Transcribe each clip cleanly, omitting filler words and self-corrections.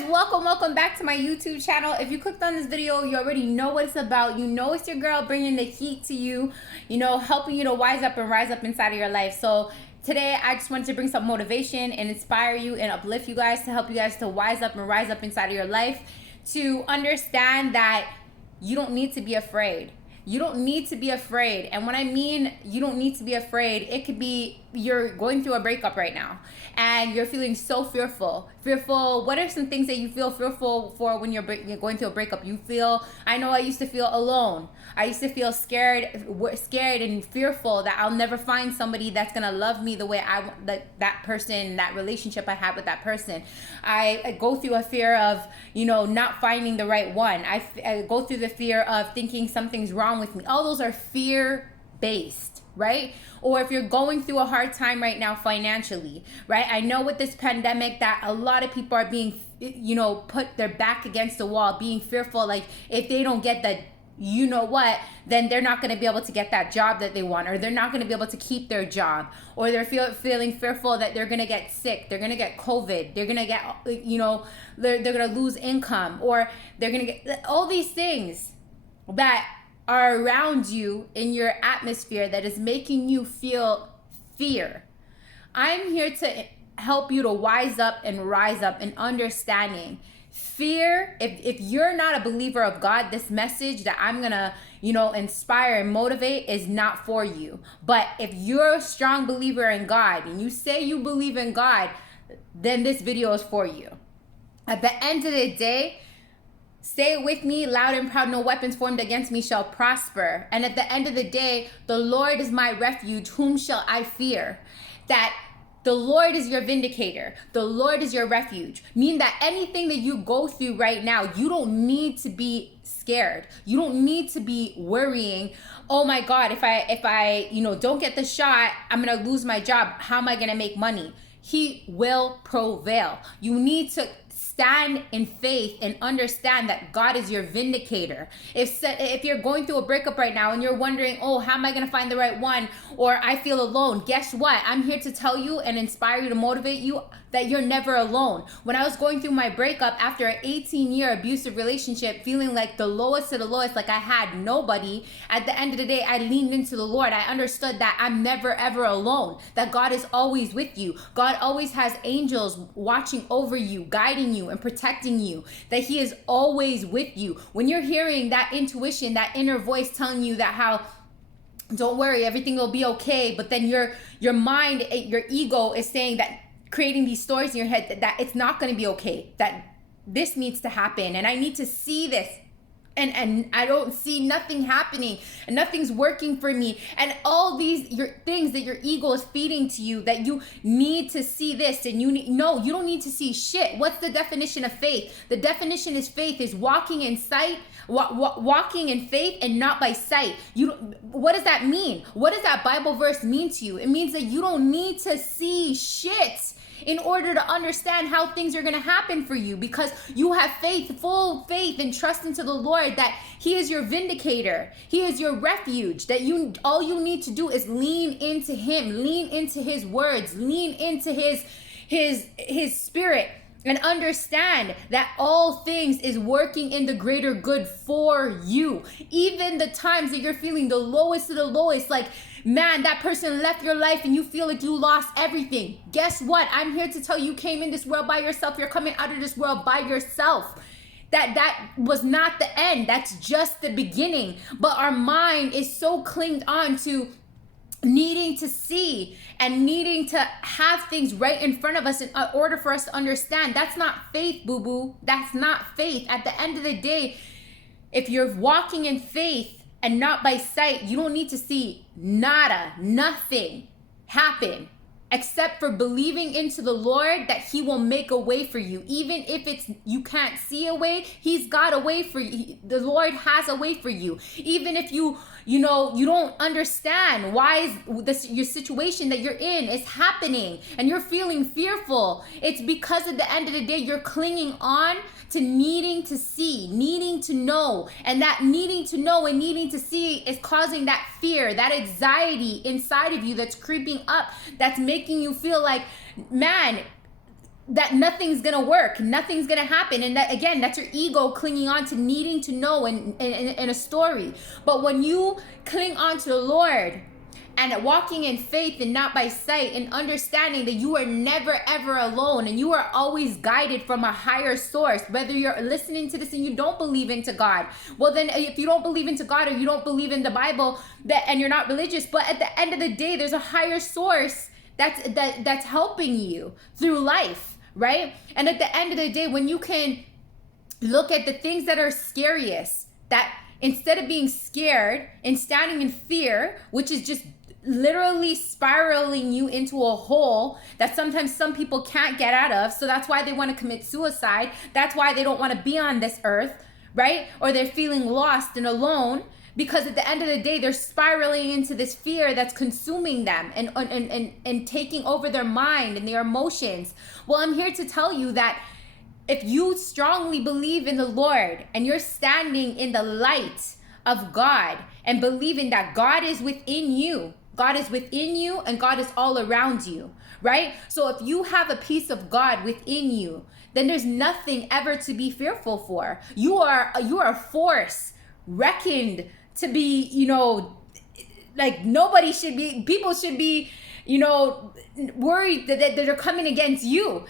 guys, welcome back to my YouTube channel. If you clicked on this video, you already know what it's about. You know it's your girl bringing the heat to you, helping you to wise up and rise up inside of your life. So today I just wanted to bring some motivation and inspire you and uplift you guys to help you guys to wise up and rise up inside of your life, to understand that you don't need to be afraid. You don't need to be afraid. And when I mean you don't need to be afraid, it could be you're going through a breakup right now and you're feeling so fearful. What are some things that you feel fearful for when you're going through a breakup? I know I used to feel alone. I used to feel scared and fearful that I'll never find somebody that's going to love me the way that person, that relationship I had with that person. I go through a fear of, not finding the right one. I go through the fear of thinking something's wrong with me. All those are fear-based, right? Or if you're going through a hard time right now financially, right? I know with this pandemic that a lot of people are being, put their back against the wall, being fearful, like if they don't get the then they're not going to be able to get that job that they want, or they're not going to be able to keep their job, or they're feeling fearful that they're going to get sick, they're going to get COVID, they're going to get, they're going to lose income, or they're going to get all these things that are around you in your atmosphere that is making you feel fear. I'm here to help you to wise up and rise up in understanding fear. If you're not a believer of God, this message that I'm gonna inspire and motivate is not for you. But if you're a strong believer in God and you say you believe in God, then this video is for you. At the end of the day, say it with me, loud and proud: no weapons formed against me shall prosper. And at the end of the day, the Lord is my refuge, whom shall I fear? That the Lord is your vindicator. The Lord is your refuge. Mean that anything that you go through right now, you don't need to be scared. You don't need to be worrying, oh my God, if I don't get the shot, I'm going to lose my job. How am I going to make money? He will prevail. You need to stand in faith and understand that God is your vindicator. If you're going through a breakup right now and you're wondering, oh, how am I going to find the right one? Or I feel alone. Guess what? I'm here to tell you and inspire you, to motivate you, that you're never alone. When I was going through my breakup after an 18-year abusive relationship, feeling like the lowest of the lowest, like I had nobody, at the end of the day, I leaned into the Lord. I understood that I'm never, ever alone, that God is always with you. God always has angels watching over you, guiding you and protecting you, that He is always with you. When you're hearing that intuition, that inner voice telling you that how, don't worry, everything will be okay, but then your mind, your ego is saying that, creating these stories in your head that it's not going to be okay, that this needs to happen and I need to see this, and I don't see nothing happening and nothing's working for me, and all these things that your ego is feeding to you, that you need to see this, and you don't need to see shit. What's the definition of faith? The definition is faith is walking in sight, walking in faith and not by sight. What does that mean? What does that Bible verse mean to you? It means that you don't need to see shit in order to understand how things are going to happen for you, because you have faith, full faith and trust into the Lord, that He is your vindicator. He is your refuge, that all you need to do is lean into Him, lean into His words, lean into His Spirit, and understand that all things is working in the greater good for you. Even the times that you're feeling the lowest of the lowest, like, man, that person left your life and you feel like you lost everything. Guess what? I'm here to tell you, you came in this world by yourself. You're coming out of this world by yourself. That was not the end. That's just the beginning. But our mind is so clinged on to needing to see and needing to have things right in front of us in order for us to understand. That's not faith, boo-boo. That's not faith. At the end of the day, if you're walking in faith and not by sight, you don't need to see nothing happen, except for believing into the Lord that He will make a way for you. Even if you can't see a way, He's got a way for you. The Lord has a way for you. Even if you don't understand why your situation that you're in is happening and you're feeling fearful, it's because at the end of the day, you're clinging on to needing to see, needing to know. And that needing to know and needing to see is causing that fear, that anxiety inside of you that's creeping up, that's making you feel like, man, that nothing's gonna work, nothing's gonna happen. And that, again, that's your ego clinging on to needing to know in a story. But when you cling on to the Lord and walking in faith and not by sight, and understanding that you are never ever alone, and you are always guided from a higher source, whether you're listening to this and you don't believe into God, well then, if you don't believe into God, or you don't believe in the Bible, and you're not religious, but at the end of the day, there's a higher source that's helping you through life, right? And at the end of the day, when you can look at the things that are scariest, that instead of being scared and standing in fear, which is just literally spiraling you into a hole that sometimes some people can't get out of, so that's why they want to commit suicide, that's why they don't want to be on this earth, right? Or they're feeling lost and alone, because at the end of the day, they're spiraling into this fear that's consuming them and taking over their mind and their emotions. Well, I'm here to tell you that if you strongly believe in the Lord, and you're standing in the light of God and believing that God is within you, God is within you, and God is all around you, right? So if you have a piece of God within you, then there's nothing ever to be fearful for. You are a force reckoned to be, like nobody should be, people should be, worried that they're coming against you,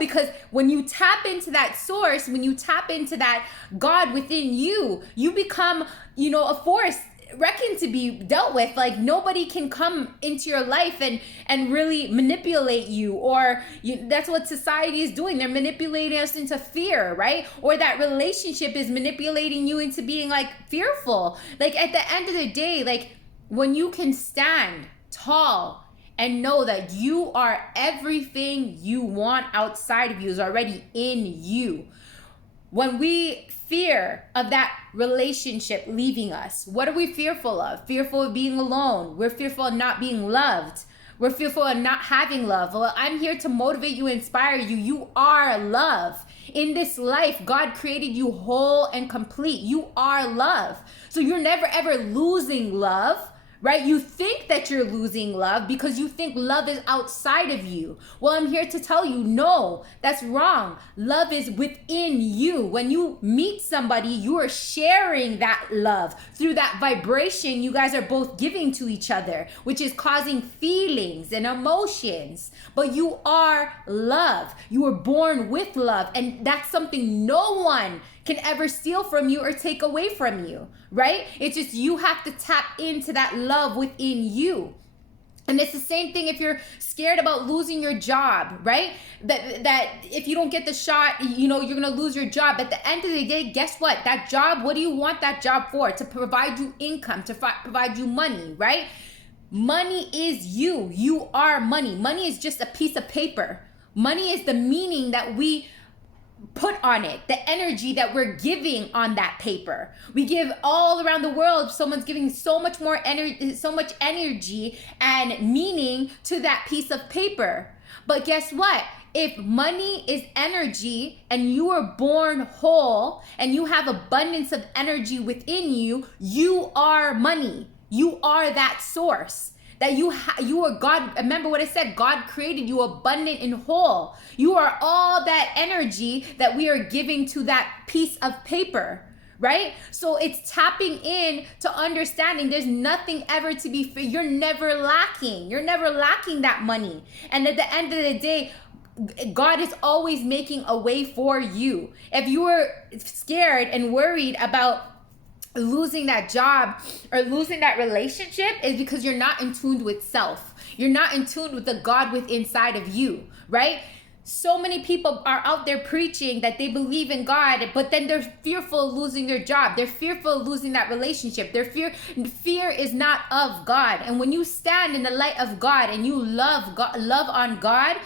because when you tap into that source, when you tap into that God within you, you become, a force reckoned to be dealt with. Like nobody can come into your life and really manipulate you, or that's what society is doing. They're manipulating us into fear, right? Or that relationship is manipulating you into being like fearful. Like at the end of the day, like when you can stand tall and know that you are everything you want outside of you is already in you. When we fear of that relationship leaving us, what are we fearful of? Fearful of being alone. We're fearful of not being loved. We're fearful of not having love. Well, I'm here to motivate you, inspire you. You are love. In this life, God created you whole and complete. You are love. So you're never ever losing love, right? You think that you're losing love because you think love is outside of you. Well, I'm here to tell you, no, that's wrong. Love is within you. When you meet somebody, you are sharing that love through that vibration you guys are both giving to each other, which is causing feelings and emotions. But you are love. You were born with love, and that's something no one can ever steal from you or take away from you, right? It's just you have to tap into that love within you. And it's the same thing if you're scared about losing your job, right? That if you don't get the shot, you're going to lose your job. At the end of the day, guess what? That job, what do you want that job for? To provide you income, to provide you money, right? Money is you. You are money. Money is just a piece of paper. Money is the meaning that we put on it, the energy that we're giving on that paper. We give all around the world, someone's giving so much more energy, so much energy and meaning to that piece of paper. But guess what? If money is energy and you were born whole and you have abundance of energy within you, you are money. You are that source. That you are God. Remember what I said, God created you abundant and whole. You are all that energy that we are giving to that piece of paper, right? So it's tapping in to understanding there's nothing ever to be, you're never lacking. You're never lacking that money. And at the end of the day, God is always making a way for you. If you were scared and worried about losing that job or losing that relationship, is because you're not in tune with self. You're not in tune with the God within inside of you, right? So many people are out there preaching that they believe in God, but then they're fearful of losing their job. They're fearful of losing that relationship. Fear is not of God. And when you stand in the light of God and you love God, love on God,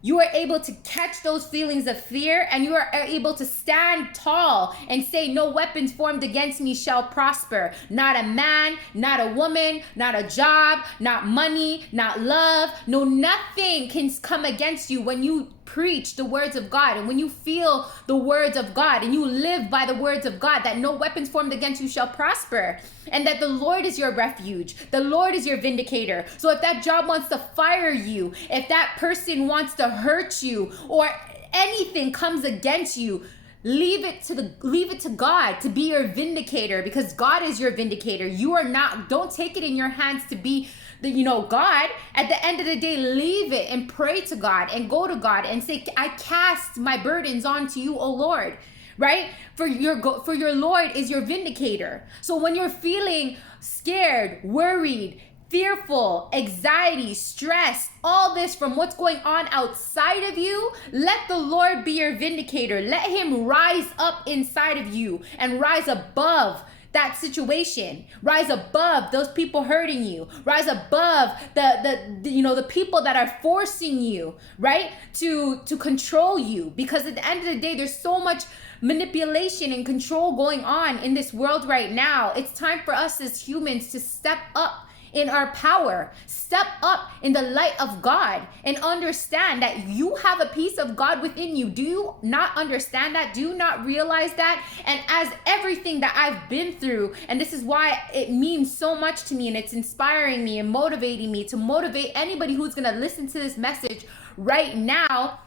you are able to catch those feelings of fear, and you are able to stand tall and say, no weapons formed against me shall prosper. Not a man, not a woman, not a job, not money, not love. No, nothing can come against you when you preach the words of God, and when you feel the words of God and you live by the words of God, that no weapons formed against you shall prosper, and that the Lord is your refuge. The Lord is your vindicator. So if that job wants to fire you, if that person wants to hurt you, or anything comes against you, leave it to God to be your vindicator, because God is your vindicator. You are not, don't take it in your hands to be God. At the end of the day, leave it and pray to God and go to God and say, I cast my burdens onto you, O Lord. Right? For your Lord is your vindicator. So when you're feeling scared, worried, fearful, anxiety, stress, all this from what's going on outside of you, let the Lord be your vindicator. Let him rise up inside of you and rise above that situation. Rise above those people hurting you. Rise above the people that are forcing you, right, to control you. Because at the end of the day, there's so much manipulation and control going on in this world right now. It's time for us as humans to step up in our power, step up in the light of God, and understand that you have a piece of God within you. Do you not understand that? Do you not realize that? And as everything that I've been through, and this is why it means so much to me, and it's inspiring me and motivating me to motivate anybody who's gonna listen to this message right now,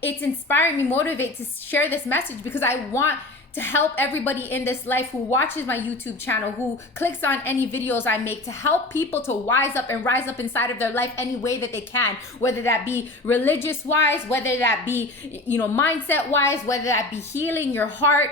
it's inspiring me, motivate to share this message, because I want to help everybody in this life who watches my YouTube channel, who clicks on any videos I make, to help people to wise up and rise up inside of their life any way that they can, whether that be religious wise, whether that be, mindset wise, whether that be healing your heart,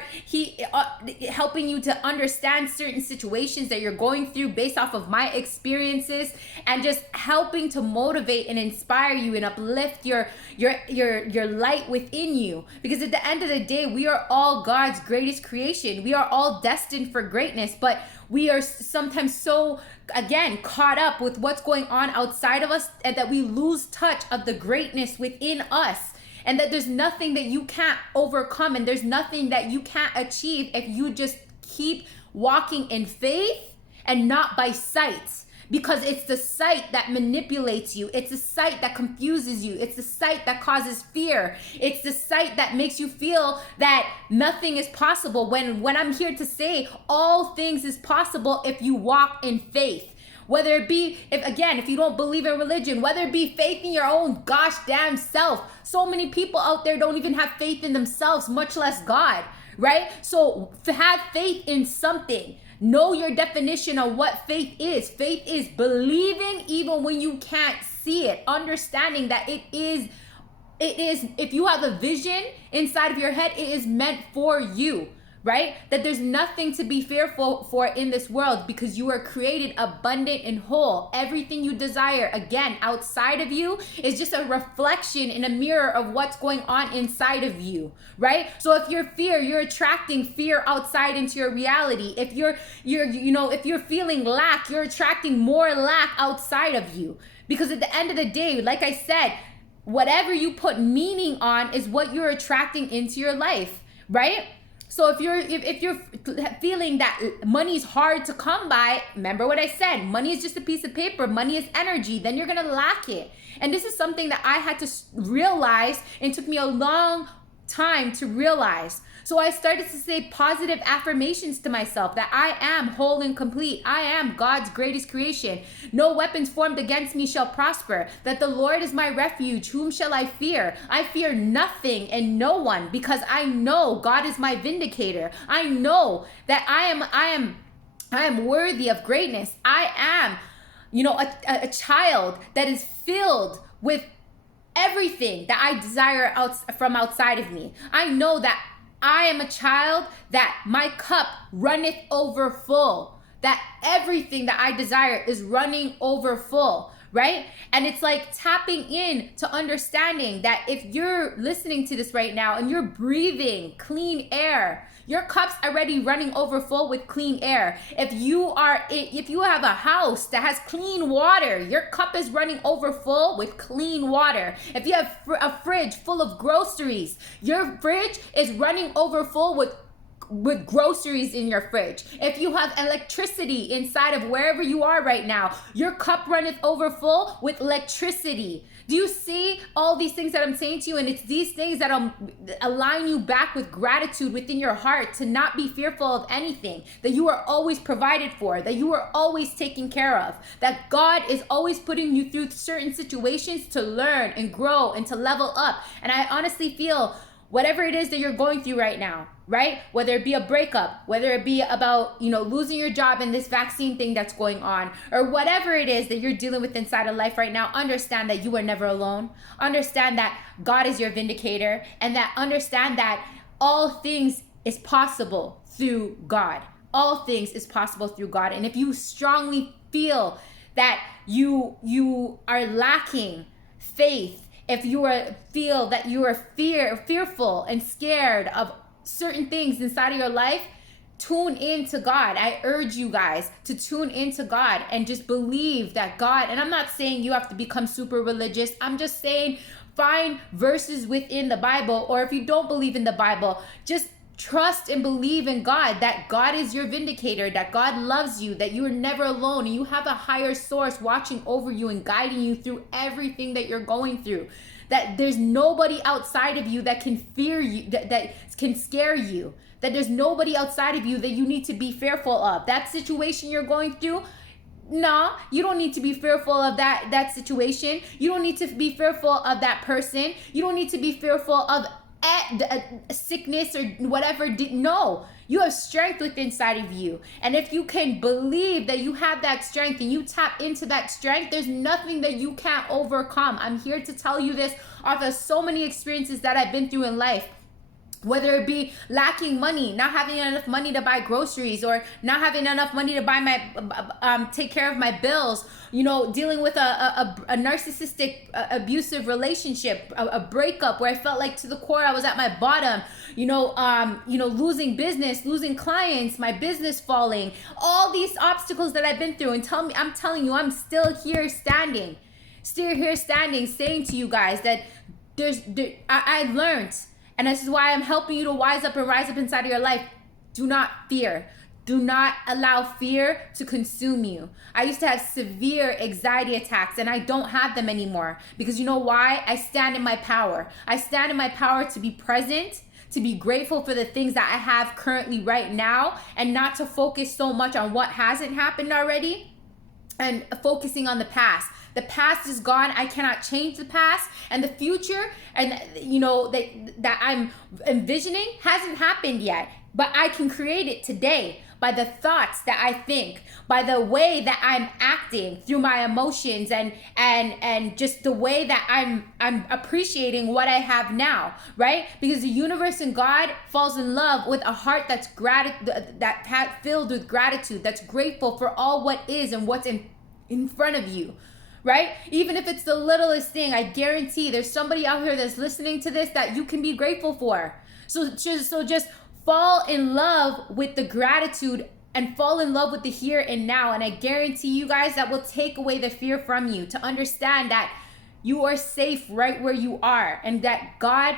helping you to understand certain situations that you're going through based off of my experiences, and just helping to motivate and inspire you and uplift your light within you. Because at the end of the day, we are all God's greatest creation. We are all destined for greatness, but we are sometimes so, again, caught up with what's going on outside of us, and that we lose touch of the greatness within us, and that there's nothing that you can't overcome, and there's nothing that you can't achieve if you just keep walking in faith and not by sight. Because it's the sight that manipulates you. It's the sight that confuses you. It's the sight that causes fear. It's the sight that makes you feel that nothing is possible. When I'm here to say all things is possible if you walk in faith. Whether it be, if you don't believe in religion, whether it be faith in your own gosh damn self. So many people out there don't even have faith in themselves, much less God, right? So have faith in something. Know your definition of what faith is. Faith is believing even when you can't see it. Understanding that it is, if you have a vision inside of your head, it is meant for you, right? That there's nothing to be fearful for in this world, because you are created abundant and whole. Everything you desire, again, outside of you is just a reflection in a mirror of what's going on inside of you, right? So if you're you're attracting fear outside into your reality. If if you're feeling lack, you're attracting more lack outside of you. Because at the end of the day, like I said, whatever you put meaning on is what you're attracting into your life, right? So if you're feeling that money's hard to come by, remember what I said, money is just a piece of paper, money is energy, then you're gonna lack it. And this is something that I had to realize, and it took me a long time to realize. So I started to say positive affirmations to myself that I am whole and complete. I am God's greatest creation. No weapons formed against me shall prosper. That the Lord is my refuge. Whom shall I fear? I fear nothing and no one, because I know God is my vindicator. I know that I am worthy of greatness. I am, a child that is filled with everything that I desire from outside of me. I know that I am a child that my cup runneth over full, that everything that I desire is running over full, right? And it's like tapping in to understanding that if you're listening to this right now and you're breathing clean air, your cup's already running over full with clean air. If you have a house that has clean water, your cup is running over full with clean water. If you have a fridge full of groceries, your fridge is running over full with with groceries in your fridge, if you have electricity inside of wherever you are right now, your cup runneth over full with electricity. Do you see all these things that I'm saying to you? And it's these things that align you back with gratitude within your heart, to not be fearful of anything, that you are always provided for, that you are always taken care of, that God is always putting you through certain situations to learn and grow and to level up. And I honestly feel whatever it is that you're going through right now, right? Whether it be a breakup, whether it be about, losing your job and this vaccine thing that's going on, or whatever it is that you're dealing with inside of life right now, understand that you are never alone. Understand that God is your vindicator, and that understand that all things is possible through God. All things is possible through God. And if you strongly feel that you are lacking faith, if you feel that you are fearful and scared of certain things inside of your life, tune into God. I urge you guys to tune into God and just believe that God, and I'm not saying you have to become super religious. I'm just saying find verses within the Bible, or if you don't believe in the Bible, just trust and believe in God, that God is your vindicator, that God loves you, that you are never alone, and you have a higher source watching over you and guiding you through everything that you're going through. That there's nobody outside of you that can fear you, that can scare you. That there's nobody outside of you that you need to be fearful of. That situation you're going through, no, you don't need to be fearful of that situation. You don't need to be fearful of that person. You don't need to be fearful of sickness or whatever. No, you have strength within inside of you, and if you can believe that you have that strength and you tap into that strength, there's nothing that you can't overcome. I'm here to tell you this off of so many experiences that I've been through in life. Whether it be lacking money, not having enough money to buy groceries, or not having enough money to buy take care of my bills, dealing with a narcissistic, abusive relationship, a breakup where I felt like to the core I was at my bottom, losing business, losing clients, my business falling, all these obstacles that I've been through, and I'm telling you, I'm still here standing, saying to you guys that I learned. And this is why I'm helping you to wise up and rise up inside of your life. Do not fear. Do not allow fear to consume you. I used to have severe anxiety attacks, and I don't have them anymore. Because you know why? I stand in my power. I stand in my power to be present, to be grateful for the things that I have currently right now, and not to focus so much on what hasn't happened already and focusing on the past. The past is gone. I cannot change the past, and the future, and that I'm envisioning hasn't happened yet, but I can create it today by the thoughts that I think, by the way that I'm acting through my emotions, and just the way that I'm appreciating what I have now, right? Because the universe and God falls in love with a heart that's filled with gratitude, that's grateful for all what is and what's in front of you. Right? Even if it's the littlest thing, I guarantee there's somebody out here that's listening to this that you can be grateful for. So just fall in love with the gratitude and fall in love with the here and now. And I guarantee you guys that will take away the fear from you, to understand that you are safe right where you are, and that God,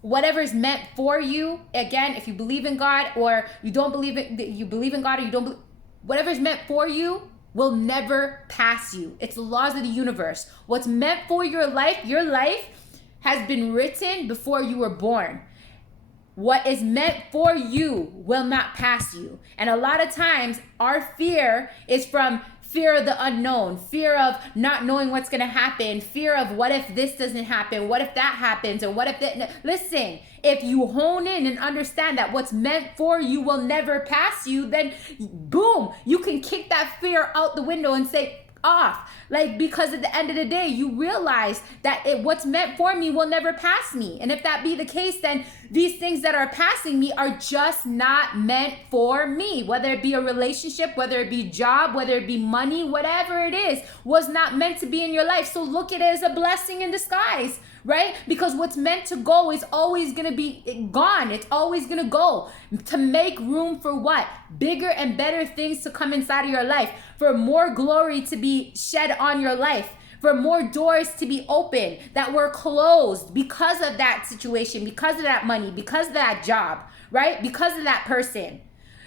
whatever's meant for you, again, if you believe in God or you don't believe it, you believe in God or you don't believe, whatever's meant for you will never pass you. It's the laws of the universe. What's meant for your life has been written before you were born. What is meant for you will not pass you. And a lot of times our fear is from fear of the unknown, fear of not knowing what's going to happen, fear of what if this doesn't happen, what if that happens, or what if that. Listen, if you hone in and understand that what's meant for you will never pass you, then boom, you can kick that fear out the window and say, off. Because at the end of the day, you realize that what's meant for me will never pass me. And if that be the case, then these things that are passing me are just not meant for me. Whether it be a relationship, whether it be job, whether it be money, whatever it is, was not meant to be in your life. So look at it as a blessing in disguise, right? Because what's meant to go is always going to be gone. It's always going to go, to make room for what? Bigger and better things to come inside of your life, for more glory to be shed on your life, for more doors to be open that were closed because of that situation, because of that money, because of that job, right? Because of that person.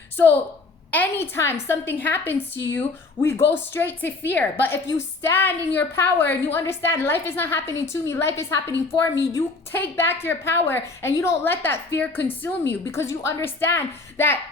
So anytime something happens to you, we go straight to fear. But if you stand in your power and you understand life is not happening to me, life is happening for me, you take back your power and you don't let that fear consume you, because you understand that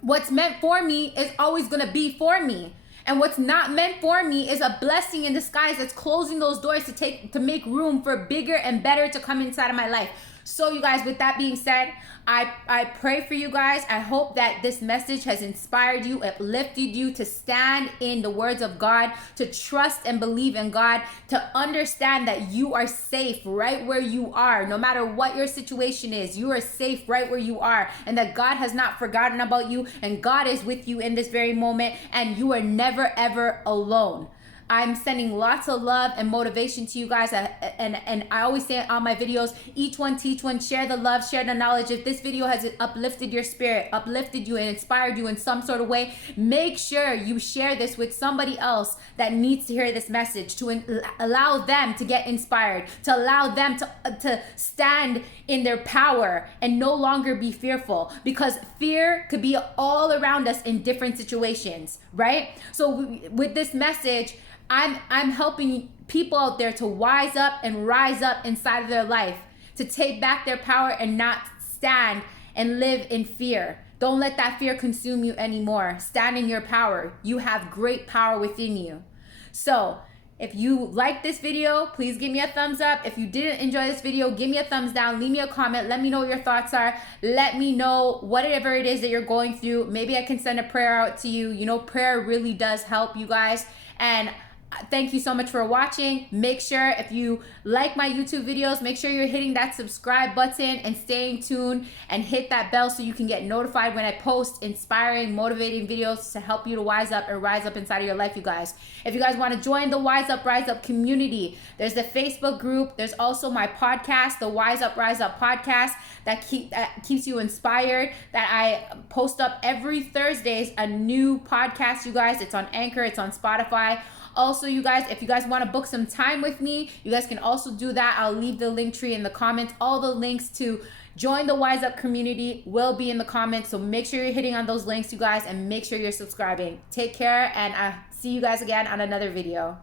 what's meant for me is always going to be for me. And what's not meant for me is a blessing in disguise that's closing those doors to make room for bigger and better to come inside of my life. So you guys, with that being said, I pray for you guys. I hope that this message has inspired you, uplifted you to stand in the words of God, to trust and believe in God, to understand that you are safe right where you are. No matter what your situation is, you are safe right where you are, and that God has not forgotten about you, and God is with you in this very moment, and you are never ever alone. I'm sending lots of love and motivation to you guys. And I always say on my videos, each one teach one, share the love, share the knowledge. If this video has uplifted your spirit, uplifted you and inspired you in some sort of way, make sure you share this with somebody else that needs to hear this message, to allow them to get inspired, to allow them to stand in their power and no longer be fearful, because fear could be all around us in different situations, right? So with this message, I'm helping people out there to wise up and rise up inside of their life, to take back their power and not stand and live in fear. Don't let that fear consume you anymore. Stand in your power. You have great power within you. So if you like this video, please give me a thumbs up. If you didn't enjoy this video, give me a thumbs down. Leave me a comment. Let me know what your thoughts are. Let me know whatever it is that you're going through. Maybe I can send a prayer out to you. You know, prayer really does help, you guys. And thank you so much for watching. Make sure, if you like my YouTube videos, make sure you're hitting that subscribe button and staying tuned, and hit that bell so you can get notified when I post inspiring, motivating videos to help you to wise up and rise up inside of your life, you guys. If you guys want to join the Wise Up, Rise Up community, there's the Facebook group. There's also my podcast, the Wise Up, Rise Up podcast, that keeps you inspired, that I post up every Thursdays, a new podcast, you guys. It's on Anchor, it's on Spotify. Also, you guys, if you guys want to book some time with me, you guys can also do that. I'll leave the link tree in the comments. All the links to join the Wise Up community will be in the comments. So make sure you're hitting on those links, you guys, and make sure you're subscribing. Take care, and I'll see you guys again on another video.